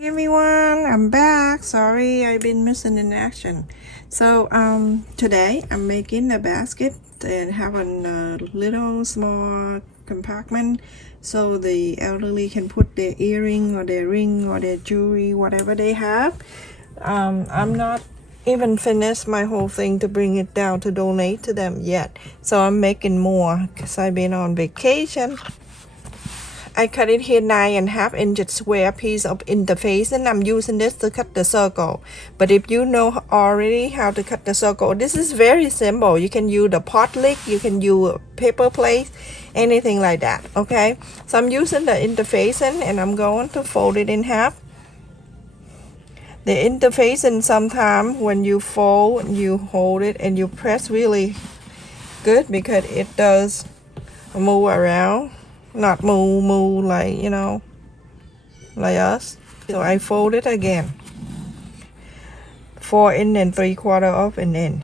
Hey everyone, I'm back. Sorry I've been missing in action. So today I'm making a basket and having a little small compartment so the elderly can put their earring or their ring or their jewelry, whatever they have. I'm not even finished my whole thing to bring it down to donate to them yet. So I'm making more because I've been on vacation. I cut it here 9.5 inches square piece of interface, and I'm using this to cut the circle. But if you know already how to cut the circle, this is very simple. You can use the pot lick, you can use paper plate, anything like that. Okay, so I'm using the interface and I'm going to fold it in half. The interface, and sometimes when you fold, you hold it and you press really good because it does move around. Not move like, you know, like us. So I fold it again. 4 and 3/4 of an inch.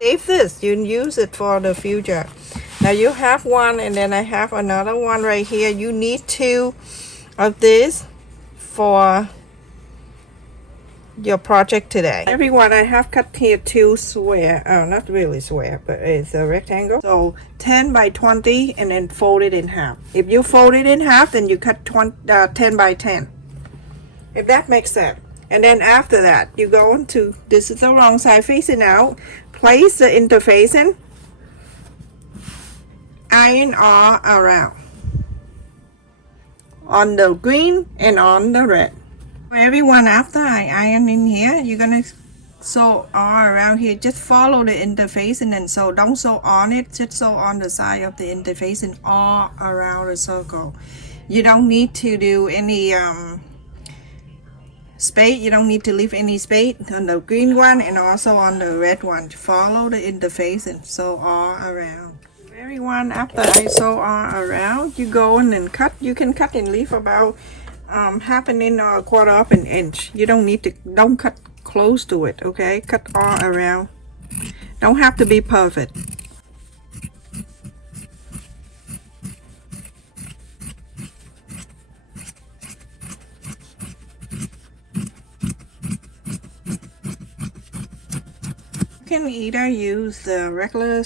Save this, you can use it for the future. Now you have one and then I have another one right here. You need 2 of this for your project today. Everyone, I have cut here 2 square, not really square, but it's a rectangle. So 10 by 20 and then fold it in half. If you fold it in half, then you cut 10 by 10. If that makes sense. And then after that, you go into, this is the wrong side facing out. Place the interfacing, iron all around on the green and on the red. Everyone, after I iron in here, you're gonna sew all around here. Just follow the interfacing and sew. Don't sew on it, just sew on the side of the interfacing all around the circle. You don't need to do any spade. You don't need to leave any spade on the green one and also on the red one. Follow the interface and sew all around. Everyone, after I sew all around, you go in and cut. You can cut and leave about 1/2 inch or 1/4 of an inch. You don't need to, don't cut close to it. Okay, cut all around. Don't have to be perfect. You can either use the regular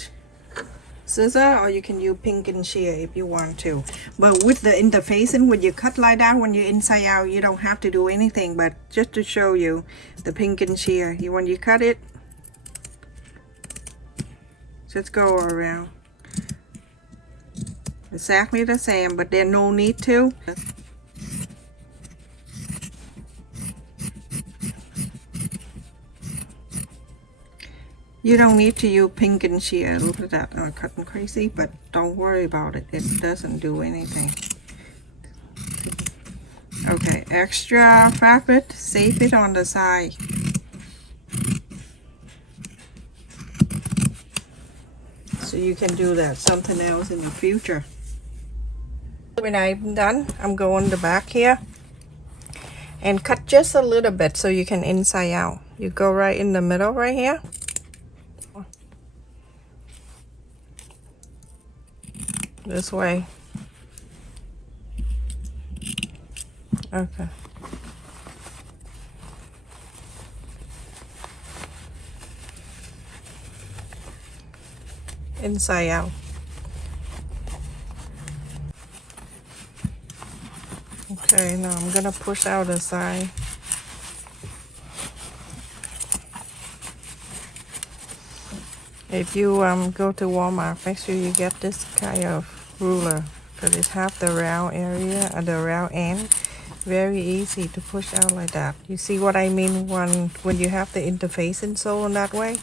scissor or you can use pink and shear if you want to. But with the interfacing, when you cut like that, when you're inside out, you don't have to do anything. But just to show you the pink and shear, when you cut it, just go around. Exactly the same, but there's no need to. You don't need to use pink and shear. Look at that, I'm cutting crazy, but don't worry about it. It doesn't do anything. Okay, extra fabric, save it on the side. So you can do that, something else in the future. When I'm done, I'm going the back here and cut just a little bit so you can inside out. You go right in the middle right here. This way. Okay. Inside out. Okay, now I'm gonna push out the side. If you go to Walmart, make sure you get this kind of ruler because it have the round area at the round end. Very easy to push out like that. You see what I mean when you have the interface and so on that way?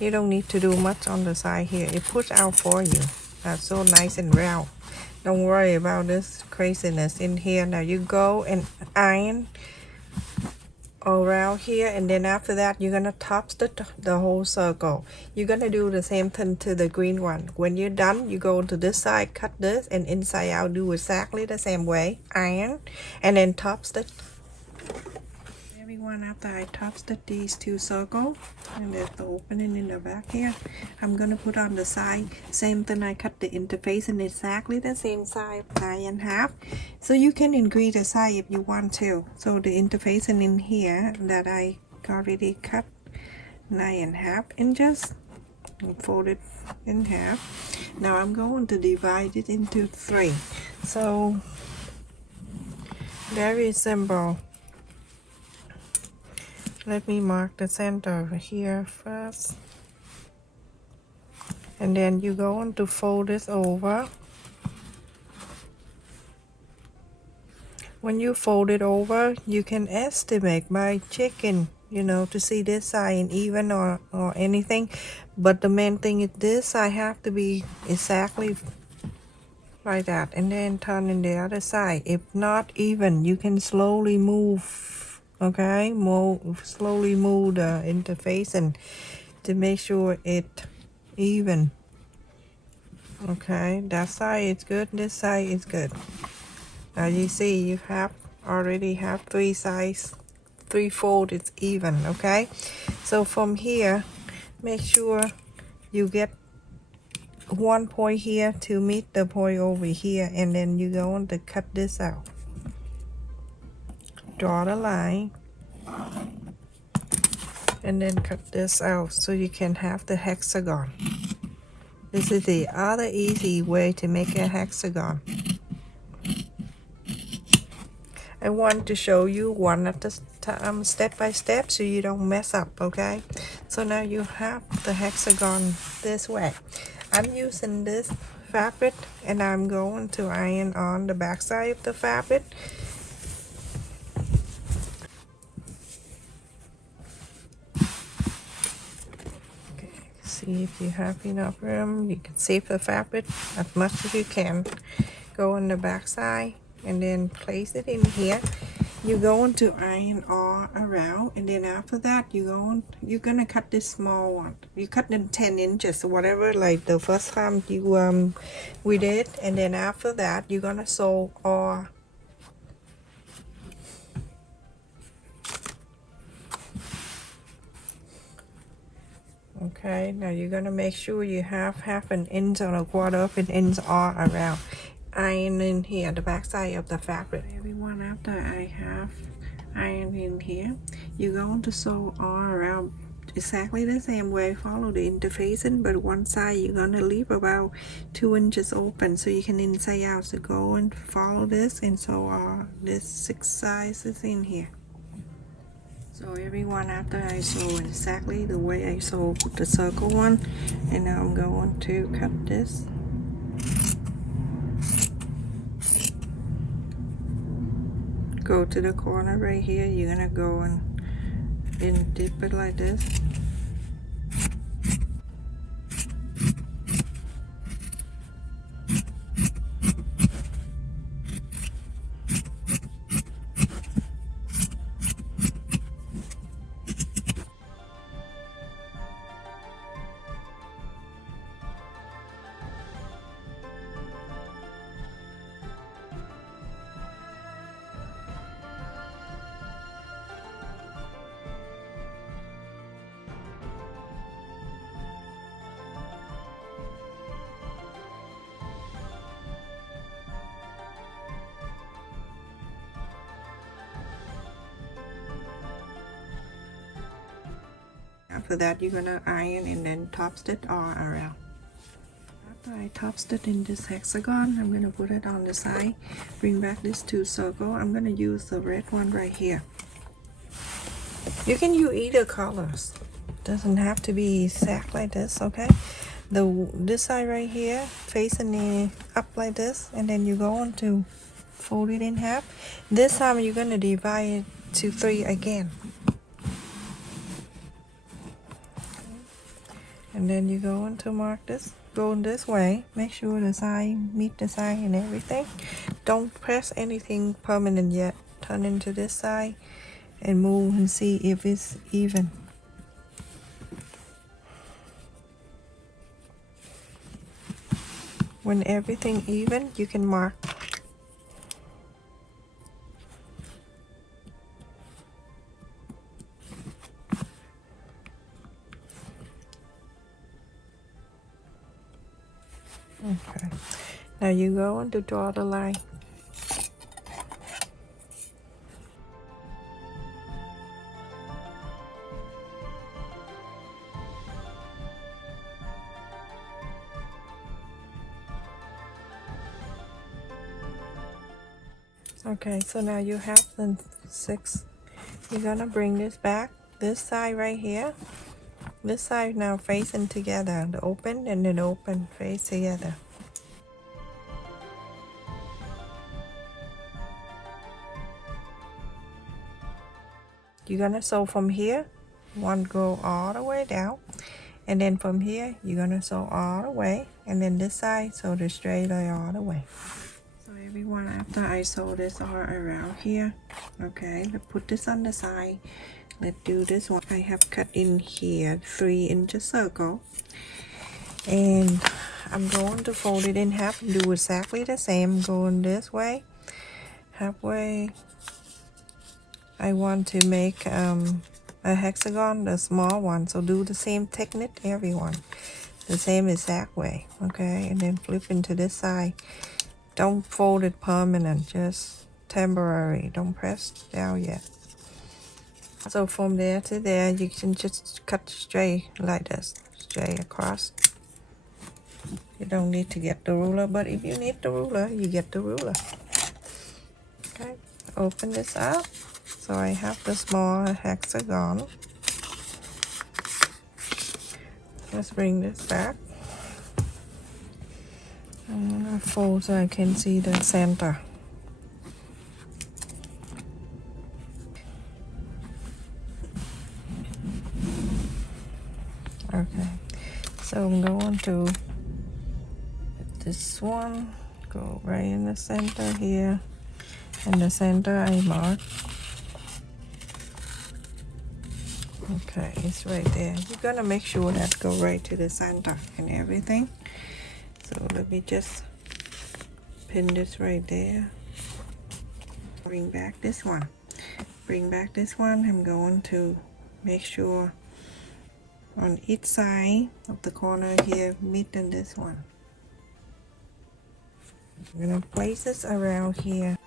You don't need to do much on the side here. It puts out for you. That's so nice and round. Don't worry about this craziness in here. Now you go and iron around here, and then after that you're gonna top the whole circle. You're gonna do the same thing to the green one. When you're done, you go to this side, cut this, and inside out do exactly the same way. Iron and then top stitch. Everyone, after I top stitch these two circles, and there's the opening in the back here, I'm gonna put on the side same thing. I cut the interface in exactly the same size, 9.5. So you can increase the size if you want to. So the interface in here that I already cut 9.5 inches and fold it in half. Now I'm going to divide it into 3. So very simple. Let me mark the center here first, and then you go on to fold this over. When you fold it over, you can estimate by checking, you know, to see this side even or anything. But the main thing is this side have to be exactly like that, and then turn in the other side. If not even, you can slowly move. Okay, slowly move the interface and to make sure it even. Okay, that side is good, this side is good. Now you see you already have 3 sides, 3 fold, it's even. Okay, so from here make sure you get 1 point here to meet the point over here, and then you go on to cut this out. Draw the line and then cut this out so you can have the hexagon. This is the other easy way to make a hexagon. I want to show you one at a time, step by step, so you don't mess up. Okay, so now you have the hexagon this way. I'm using this fabric and I'm going to iron on the back side of the fabric. See if you have enough room. You can save the fabric as much as you can. Go on the back side and then place it in here. You're going to iron all around, and then after that you're gonna cut this small one. You cut them 10 inches or whatever, like the first time we did, and then after that you're gonna sew all. Okay, now you're gonna make sure you have 1/2 inch or 1/4 of an inch all around. Iron in here, the back side of the fabric. Everyone, after I have iron in here, you're going to sew all around exactly the same way. Follow the interfacing, but one side you're gonna leave about 2 inches open so you can inside out. So go and follow this and sew all this 6 sizes in here. So everyone, after I sew exactly the way I sew the circle one, and now I'm going to cut this. Go to the corner right here, you're gonna go and dip it like this. After that you're gonna iron and then top stitch all around. After I top stitch in this hexagon, I'm gonna put it on the side, bring back this 2 circle. I'm gonna use the red one right here. You can use either colors, doesn't have to be exact like this. Okay, this side right here facing it up like this, and then you go on to fold it in half. This time you're gonna divide it to 3 again. And then you go on to mark this, go this way, make sure the side meet the side and everything. Don't press anything permanent yet. Turn into this side and move and see if it's even. When everything even, you can mark. Okay. Now you go on to draw the line. Okay, so now you have the 6. You're gonna bring this back, this side right here. This side now facing together, the open and then open face together. You're gonna sew from here, one go all the way down, and then from here you're gonna sew all the way, and then this side sew the straight line all the way. So everyone, after I sew this all around here, okay, let's put this on the side. Let's do this one. I have cut in here 3-inch circle, and I'm going to fold it in half and do exactly the same, going this way, halfway. I want to make a hexagon, the small one, so do the same technique everyone, the same exact way, okay, and then flip into this side. Don't fold it permanent, just temporary, don't press down yet. So from there to there you can just cut straight like this, straight across. You don't need to get the ruler, but if you need the ruler, you get the ruler. Okay, open this up. So I have the small hexagon. Let's bring this back. I'm gonna fold so I can see the center. Okay, so I'm going to this one, go right in the center here, and the center I mark. Okay, it's right there. You're gonna make sure that go right to the center and everything. So let me just pin this right there. Bring back this one. Bring back this one. I'm going to make sure on each side of the corner here meet in this one. I'm gonna place this around here.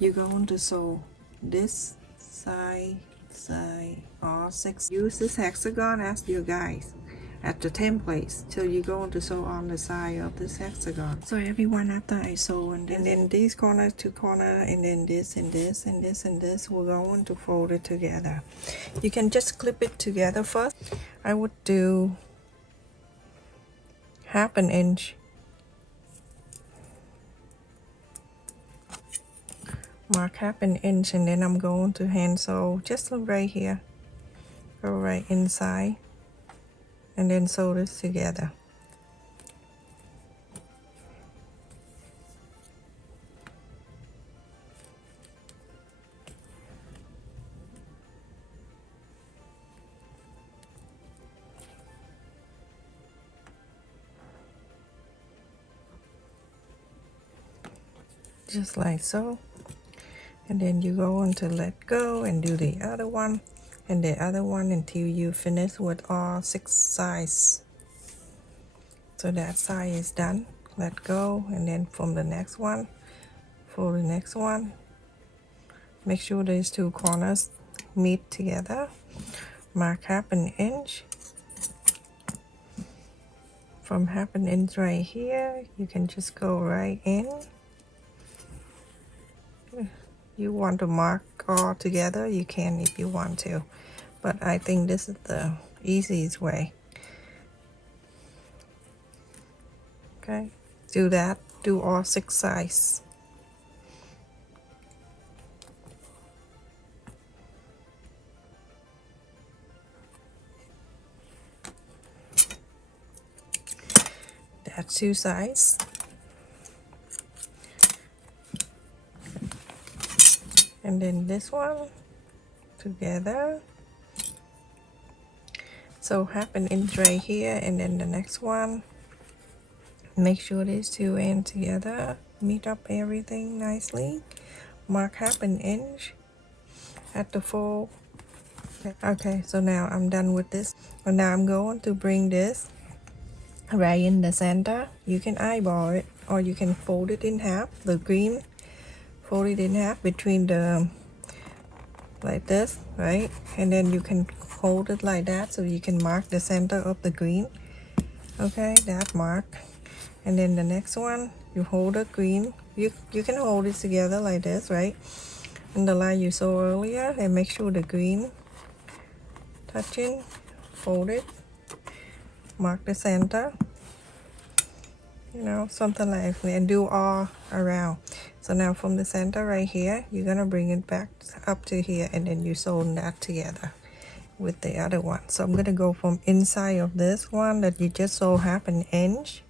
You're going to sew this side, all 6. Use this hexagon as your guides at the templates till you're going to sew on the side of this hexagon. So everyone, after I sew and then these corners to corner, and then this and this and this and this, we're going to fold it together. You can just clip it together first. I would do 1/2 inch. Mark 1/2 inch, and then I'm going to hand sew just right here, go right inside, and then sew this together. Just like so. And then you go on to let go and do the other one and the other one until you finish with all 6 sides. So that side is done. Let go, and then from the next one, for the next one, make sure these 2 corners meet together. Mark 1/2 inch. From 1/2 inch right here, you can just go right in. You want to mark all together, you can if you want to, but I think this is the easiest way. Okay, do that, do all 6 sides. That's 2 sides. And then this one together. So half an inch right here, and then the next one. Make sure these 2 ends together. Meet up everything nicely. Mark half an inch at the fold. Okay, so now I'm done with this. And now I'm going to bring this right in the center. You can eyeball it, or you can fold it in half. The green, fold it in half between the, like this, right? And then you can hold it like that, so you can mark the center of the green. Okay, that mark. And then the next one, you hold the green. You can hold it together like this, right? And the line you saw earlier, and make sure the green touching, fold it, mark the center, you know, something like that, and do all around. So now from the center right here, you're gonna bring it back up to here, and then you sew that together with the other one. So I'm gonna go from inside of this one that you just sew half an inch,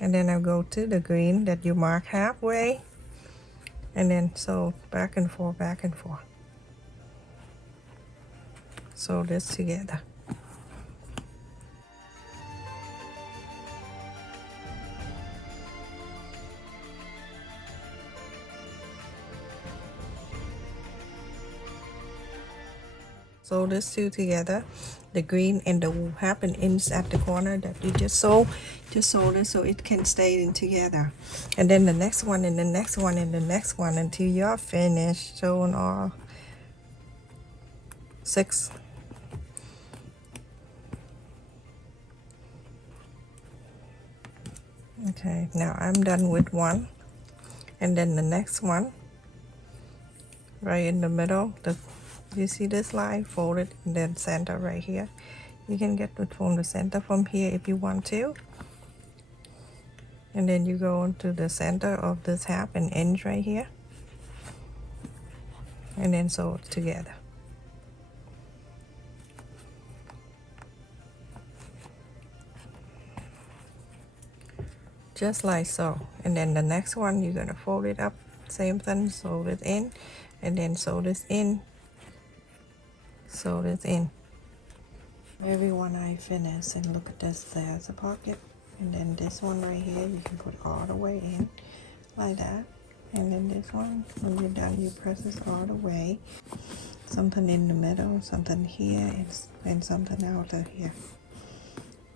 and then I'll go to the green that you mark halfway, and then sew back and forth, back and forth. Sew this together. Sew this 2 together, the green and the half an inch at the corner that you just sew this so it can stay in together. And then the next one, and the next one, and the next one, until you're finished sewing all 6. Okay, now I'm done with one, and then the next one right in the middle, you see this line, fold it in the center right here. You can get it from the center from here if you want to, and then you go into the center of this half an inch right here, and then sew it together. Just like so. And then the next one, you're gonna fold it up, same thing, sew it in, and then sew this in, sew this in. Every one I finish, and look at this, there's a pocket, and then this one right here you can put all the way in like that, and then this one, when you're done, you press this all the way, something in the middle, something here, and something out of here.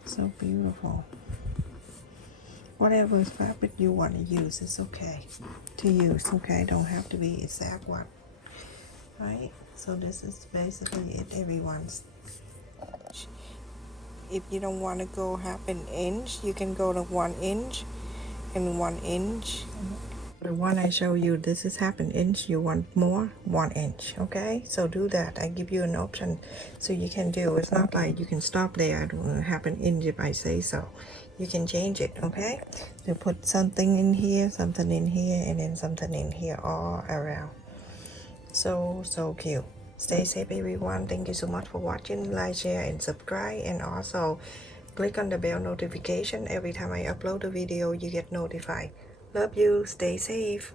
So beautiful. Whatever fabric you want to use, it's okay to use, okay? Don't have to be exact one, right? So this is basically it, everyone's. If you don't want to go half an inch, you can go to 1 inch and 1 inch. The one I show you, this is half an inch. You want more, 1 inch, okay? So do that. I give you an option so you can do. It's not like you can stop there at half an inch if I say so. You can change it, okay? So put something in here, and then something in here, all around. So cute. Stay safe, everyone. Thank you so much for watching. Like, share, and subscribe, and also click on the bell notification. Every time I upload a video, you get notified. Love you. Stay safe.